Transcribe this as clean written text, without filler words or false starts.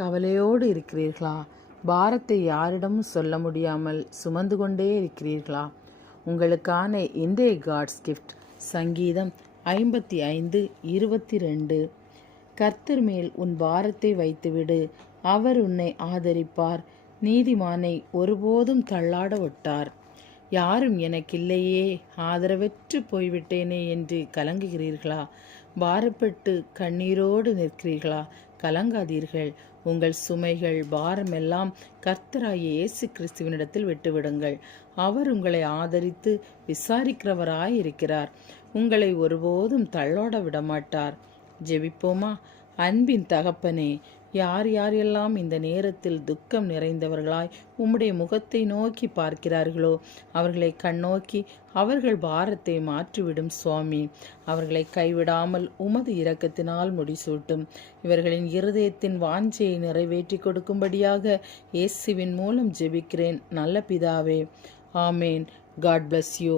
கவலையோடு இருக்கிறீர்களா? பாரத்தை யாரிடமும் சொல்ல முடியாமல் சுமந்து கொண்டே இருக்கிறீர்களா? உங்களுக்கான இன்றைய காட்ஸ் கிஃப்ட் சங்கீதம் 55:22. கர்த்தர் மேல் உன் பாரத்தை வைத்துவிடு, அவர் உன்னை ஆதரிப்பார். நீதிமானை ஒருபோதும் தள்ளாட ஒட்டார். யாரும் எனக்கில்லையே, ஆதரவற்று போய்விட்டேனே என்று கலங்குகிறீர்களா? பாரப்பட்டு கண்ணீரோடு நிற்கிறீர்களா? கலங்காதீர்கள். உங்கள் சுமைகள் பாரமெல்லாம் கர்த்தராகிய இயேசு கிறிஸ்துவினிடத்தில் விட்டுவிடுங்கள். அவர் உங்களை ஆதரித்து விசாரிக்கிறவராயிருக்கிறார். உங்களை ஒருபோதும் தள்ளோட விடமாட்டார். ஜெபிப்போமா? அன்பின் தகப்பனே, யார் யாரெல்லாம் இந்த நேரத்தில் துக்கம் நிறைந்தவர்களாய் உம்முடைய முகத்தை நோக்கி பார்க்கிறார்களோ அவர்களை கண்ணோக்கி அவர்கள் பாரத்தை மாற்றிவிடும் சுவாமி. அவர்களை கைவிடாமல் உமது இரக்கத்தினால் முடிசூட்டும். இவர்களின் இருதயத்தின் வாஞ்சையை நிறைவேற்றி கொடுக்கும்படியாக இயேசுவின் மூலம் ஜெபிக்கிறேன் நல்ல பிதாவே. ஆமேன். God bless you.